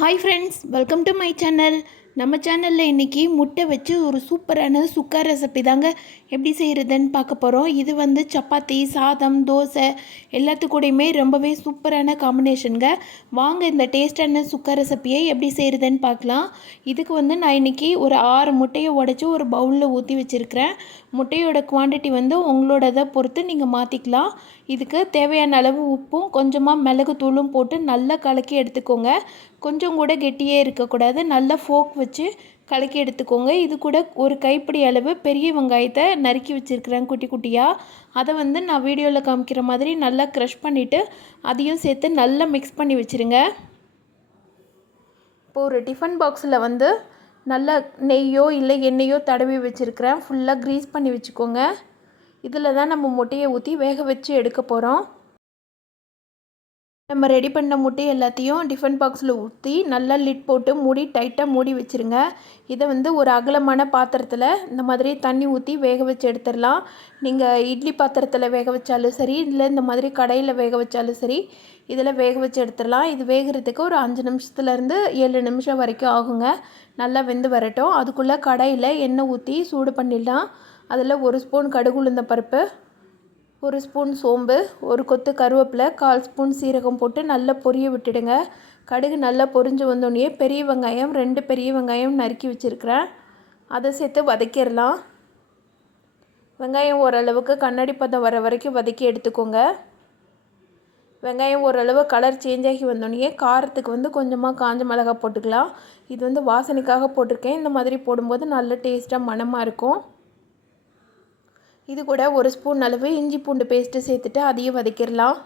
Hi friends, welcome to my channel. நம்ம சேனலில் இன்றைக்கி முட்டை வச்சு ஒரு சூப்பரான சுக்கா ரெசிபி தாங்க எப்படி செய்கிறதுன்னு பார்க்க போகிறோம். இது வந்து சப்பாத்தி, சாதம், தோசை எல்லாத்துக்கூடையுமே ரொம்பவே சூப்பரான காம்பினேஷனுங்க. வாங்க இந்த டேஸ்டான சுக்கா ரெசிப்பியை எப்படி செய்கிறதுன்னு பார்க்கலாம். இதுக்கு வந்து நான் இன்றைக்கி ஒரு 6 முட்டையை உடச்சி ஒரு பவுலில் ஊற்றி வச்சுருக்கிறேன். முட்டையோட குவான்டிட்டி வந்து உங்களோடதை பொறுத்து நீங்கள் மாற்றிக்கலாம். இதுக்கு தேவையான அளவு உப்பும் கொஞ்சமாக மிளகு தூளும் போட்டு நல்லா கலக்கி எடுத்துக்கோங்க. கொஞ்சம் கூட கெட்டியே இருக்கக்கூடாது. நல்லா ஃபோக் வச்சு கலக்கி எடுத்துக்கோங்க. இது கூட ஒரு கைப்பிடி அளவு பெரிய வெங்காயத்தை நறுக்கி வச்சுருக்கிறேன் குட்டி குட்டியாக. அதை வந்து நான் வீடியோவில் காமிக்கிற மாதிரி நல்லா க்ரஷ் பண்ணிவிட்டு அதையும் சேர்த்து நல்லா மிக்ஸ் பண்ணி வச்சுருங்க. இப்போ ஒரு டிஃபன் பாக்ஸில் வந்து நல்லா நெய்யோ இல்லை எண்ணெயோ தடவி வச்சுருக்கிறேன். ஃபுல்லாக க்ரீஸ் பண்ணி வச்சுக்கோங்க. இதில் தான் நம்ம முட்டையை ஊற்றி வேக வச்சு எடுக்க போகிறோம். நம்ம ரெடி பண்ண முட்டை எல்லாத்தையும் டிஃபன் பாக்ஸில் ஊற்றி நல்லா லிட் போட்டு மூடி டைட்டாக மூடி வச்சுருங்க. இதை வந்து ஒரு அகலமான பாத்திரத்தில் இந்த மாதிரி தண்ணி ஊற்றி வேக வச்சு எடுத்துடலாம். நீங்கள் இட்லி பாத்திரத்தில் வேக வச்சாலும் சரி, இல்லை இந்த மாதிரி கடையில் வேக வச்சாலும் சரி, இதில் வேக வச்சு எடுத்துடலாம். இது வேகிறதுக்கு ஒரு 5 நிமிஷத்துலேருந்து 7 நிமிஷம் வரைக்கும் ஆகுங்க. நல்லா வெந்து வரட்டும். அதுக்குள்ளே கடாயில் எண்ணெய் ஊற்றி சூடு பண்ணிடலாம். அதில் 1 ஸ்பூன் கடுகு உளுந்தம் பருப்பு, 1 ஸ்பூன் சோம்பு, 1 கொத்து கருவேப்பிலை, 1/4 ஸ்பூன் சீரகம் போட்டு நல்லா பொரிய விட்டுடுங்க. கடுகு நல்லா பொரிஞ்சு வந்தோடனே பெரிய வெங்காயம் 2 பெரிய வெங்காயம் நறுக்கி வச்சுருக்கிறேன். அதை சேர்த்து வதக்கிடலாம். வெங்காயம் ஓரளவுக்கு கண்ணாடி பதம் வர வரைக்கும் வதக்கி எடுத்துக்கோங்க. வெங்காயம் ஓரளவு கலர் சேஞ்ச் ஆகி வந்தோடனே காரத்துக்கு வந்து கொஞ்சமாக காஞ்ச மிளகாய் போட்டுக்கலாம். இது வந்து வாசனைக்காக போட்டிருக்கேன். இந்த மாதிரி போடும்போது நல்ல டேஸ்ட்டாக மணமாக இருக்கும். இது கூட 1 ஸ்பூன் அளவு இஞ்சி பூண்டு பேஸ்ட்டு சேர்த்துட்டு அதையும் வதக்கிடலாம்.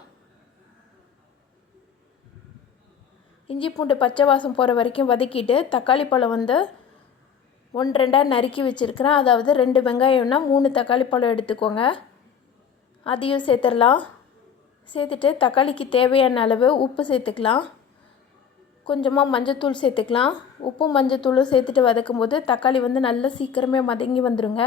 இஞ்சி பூண்டு பச்சை வாசம் போகிற வரைக்கும் வதக்கிட்டு தக்காளி பழம் வந்து 1-2 நறுக்கி வச்சுருக்கிறேன். அதாவது 2 வெங்காயம்னா 3 தக்காளி பழம் எடுத்துக்கோங்க. அதையும் சேர்த்துடலாம். சேர்த்துட்டு தக்காளிக்கு தேவையான அளவு உப்பு சேர்த்துக்கலாம். கொஞ்சமாக மஞ்சத்தூள் சேர்த்துக்கலாம். உப்பும் மஞ்சத்தூளும் சேர்த்துட்டு வதக்கும்போது தக்காளி வந்து நல்லா சீக்கிரமே வதங்கி வந்துடுங்க.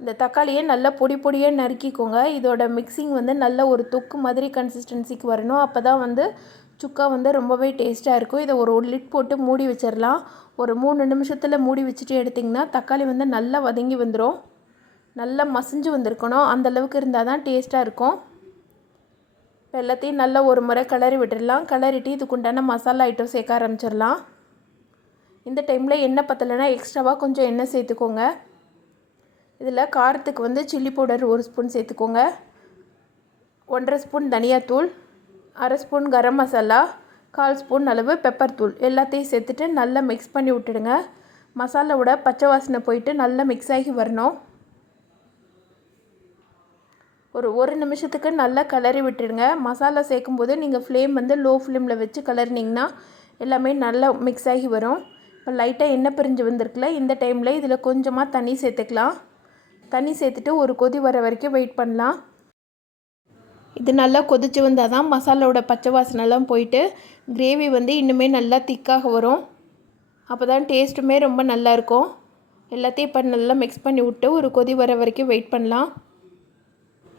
இந்த தக்காளியை நல்லா பொடியாக நறுக்கிக்கோங்க. இதோட மிக்சிங் வந்து நல்ல ஒரு தொக்கு மாதிரி கன்சிஸ்டன்சிக்கு வரணும். அப்போ தான் வந்து சுக்கா வந்து ரொம்பவே டேஸ்ட்டாக இருக்கும். இதை ஒரு லிட் போட்டு மூடி வச்சிடலாம். ஒரு 3 நிமிஷத்தில் மூடி வச்சுட்டு எடுத்திங்கன்னா தக்காளி வந்து நல்லா வதங்கி வந்துடும். நல்லா மசிஞ்சு வந்திருக்கணும். அந்தளவுக்கு இருந்தால் தான் டேஸ்ட்டாக இருக்கும். இப்போ எல்லாத்தையும் நல்லா ஒரு முறை கிளறி விட்டுடலாம். கிளறிட்டு இதுக்குண்டான மசாலா ஐட்டம் சேர்க்க ஆரம்பிச்சிடலாம். இந்த டைமில் எண்ணெய் பத்தலைன்னா எக்ஸ்ட்ராவாக கொஞ்சம் எண்ணெய் சேர்த்துக்கோங்க. இதில் காரத்துக்கு வந்து சில்லி பவுடர் 1 ஸ்பூன் சேர்த்துக்கோங்க. 1/2 ஸ்பூன் தனியாத்தூள், 1/2 ஸ்பூன் கரம் மசாலா, 1/4 ஸ்பூன் அளவு பெப்பர் தூள் எல்லாத்தையும் சேர்த்துட்டு நல்லா மிக்ஸ் பண்ணி விட்டுடுங்க. மசாலாவோட பச்சை வாசனை போயிட்டு நல்லா மிக்ஸ் ஆகி வரணும். ஒரு 1 நிமிஷத்துக்கு நல்லா கிளறி விட்டுடுங்க. மசாலா சேர்க்கும்போது நீங்கள் ஃப்ளேம் வந்து லோ ஃப்ளேமில் வச்சு கிளறினீங்கன்னா எல்லாமே நல்லா மிக்ஸ் ஆகி வரும். இப்போ லைட்டாக எண்ணெய் பிரிஞ்சு வந்திருக்குல்ல, இந்த டைமில் இதில் கொஞ்சமாக தண்ணி சேர்த்துக்கலாம். தண்ணி சேர்த்துட்டு ஒரு கொதி வர வரைக்கும் வெயிட் பண்ணலாம். இது நல்லா கொதிச்சு வந்தால் தான் மசாலாவோட பச்சை வாசனைலாம் போயிட்டு கிரேவி வந்து இன்னுமே நல்லா திக்காக வரும். அப்போ தான் டேஸ்ட்டுமே ரொம்ப நல்லாயிருக்கும். எல்லாத்தையும் இப்போ நல்லா மிக்ஸ் பண்ணி விட்டு ஒரு கொதி வர வரைக்கும் வெயிட் பண்ணலாம்.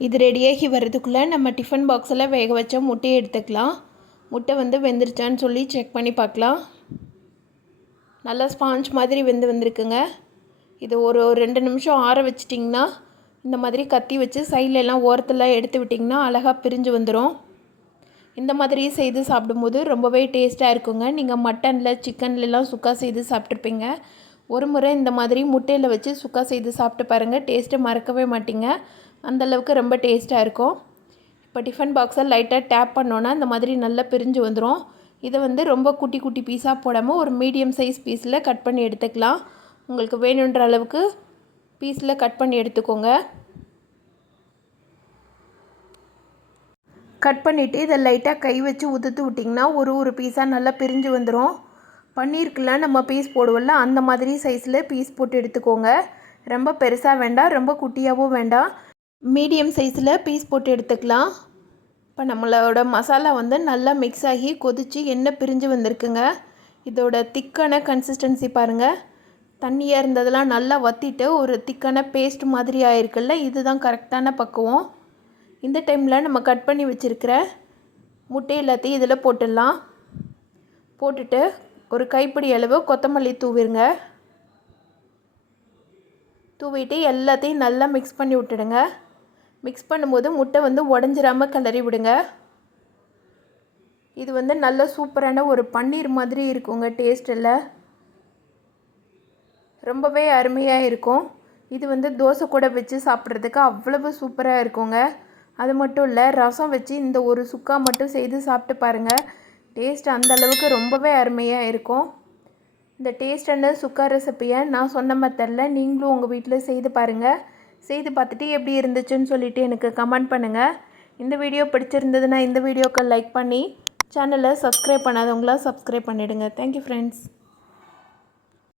இது ரெடியாகி வர்றதுக்குள்ளே நம்ம டிஃபன் பாக்ஸில் வேக வச்ச முட்டையை எடுத்துக்கலாம். முட்டை வந்து வெந்துருச்சான்னு சொல்லி செக் பண்ணி பார்க்கலாம். நல்லா ஸ்பாஞ்ச் மாதிரி வந்திருக்குங்க. இது ஒரு 2 நிமிஷம் ஆற வச்சிட்டிங்கன்னா இந்த மாதிரி கத்தி வச்சு சைட்லெலாம் ஓரத்தில் எடுத்து விட்டிங்கன்னா அழகாக பிரிஞ்சு வந்துடும். இந்த மாதிரி செய்து சாப்பிடும்போது ரொம்பவே டேஸ்ட்டாக இருக்குங்க. நீங்கள் மட்டனில் சிக்கன்லலாம் சுக்கா செய்து சாப்பிட்ருப்பீங்க. ஒரு முறை இந்த மாதிரி முட்டையில் வச்சு சுக்கா செய்து சாப்பிட்டு பாருங்கள். டேஸ்ட்டை மறக்கவே மாட்டிங்க. அந்தளவுக்கு ரொம்ப டேஸ்ட்டாக இருக்கும். இப்போ டிஃபன் பாக்ஸை லைட்டாக டேப் பண்ணோன்னா இந்த மாதிரி நல்லா பிரிஞ்சு வந்துடும். இதை வந்து ரொம்ப குட்டி குட்டி பீஸாக போடாமல் ஒரு மீடியம் சைஸ் பீஸில் கட் பண்ணி எடுத்துக்கலாம். உங்களுக்கு வேணுன்ற அளவுக்கு பீஸில் கட் பண்ணி எடுத்துக்கோங்க. கட் பண்ணிவிட்டு இதை லைட்டாக கை வச்சு உதுத்து விட்டிங்கன்னா ஒரு பீஸாக நல்லா பிரிஞ்சு வந்துடும். பன்னீருக்குலாம் நம்ம பீஸ் போடுவோம்ல, அந்த மாதிரி சைஸில் பீஸ் போட்டு எடுத்துக்கோங்க. ரொம்ப பெருசாக வேண்டாம், ரொம்ப குட்டியாகவும் வேண்டாம், மீடியம் சைஸில் பீஸ் போட்டு எடுத்துக்கலாம். இப்போ நம்மளோட மசாலா வந்து நல்லா மிக்ஸ் ஆகி கொதித்து எண்ணெய் பிரிஞ்சு வந்திருக்குங்க. இதோட திக்கான கன்சிஸ்டன்சி பாருங்கள். தண்ணியாக இருந்ததெல்லாம் நல்லா வற்றிட்டு ஒரு திக்கான பேஸ்ட் மாதிரி ஆயிருக்குல்ல, இதுதான் கரெக்டான பக்குவம். இந்த டைமில் நம்ம கட் பண்ணி வச்சுருக்கிற முட்டை எல்லாத்தையும் இதில் போட்டுடலாம். போட்டுட்டு ஒரு கைப்பிடி அளவு கொத்தமல்லி தூவிடுங்க. தூவிட்டு எல்லாத்தையும் நல்லா மிக்ஸ் பண்ணி விட்டுடுங்க. மிக்ஸ் பண்ணும்போது முட்டை உடஞ்சிராமல் கிளறி விடுங்க. இது நல்ல சூப்பரான ஒரு பன்னீர் மாதிரி இருக்குங்க. டேஸ்ட்டில் ரொம்பவே அருமையாக இருக்கும். இது தோசை கூட வச்சு சாப்பிட்றதுக்கு அவ்வளவு சூப்பராக இருக்குங்க. அது மட்டும் இல்லை, ரசம் வச்சு இந்த ஒரு சுக்கா மட்டும் செய்து சாப்பிட்டு பாருங்கள். டேஸ்ட் அந்தளவுக்கு ரொம்பவே அருமையாக இருக்கும். இந்த டேஸ்டான சுக்கா ரெசிப்பியை நான் சொன்ன மெத்தடில் நீங்களும் உங்கள் வீட்டில் செய்து பாருங்கள். செய்து பார்த்துட்டு எப்படி இருந்துச்சுன்னு சொல்லிவிட்டு எனக்கு கமெண்ட் பண்ணுங்கள். இந்த வீடியோ பிடிச்சிருந்ததுன்னா இந்த வீடியோக்கு லைக் பண்ணி சேனலை சப்ஸ்கிரைப் பண்ணாதவங்களாம் சப்ஸ்கிரைப் பண்ணிவிடுங்க. Thank you friends.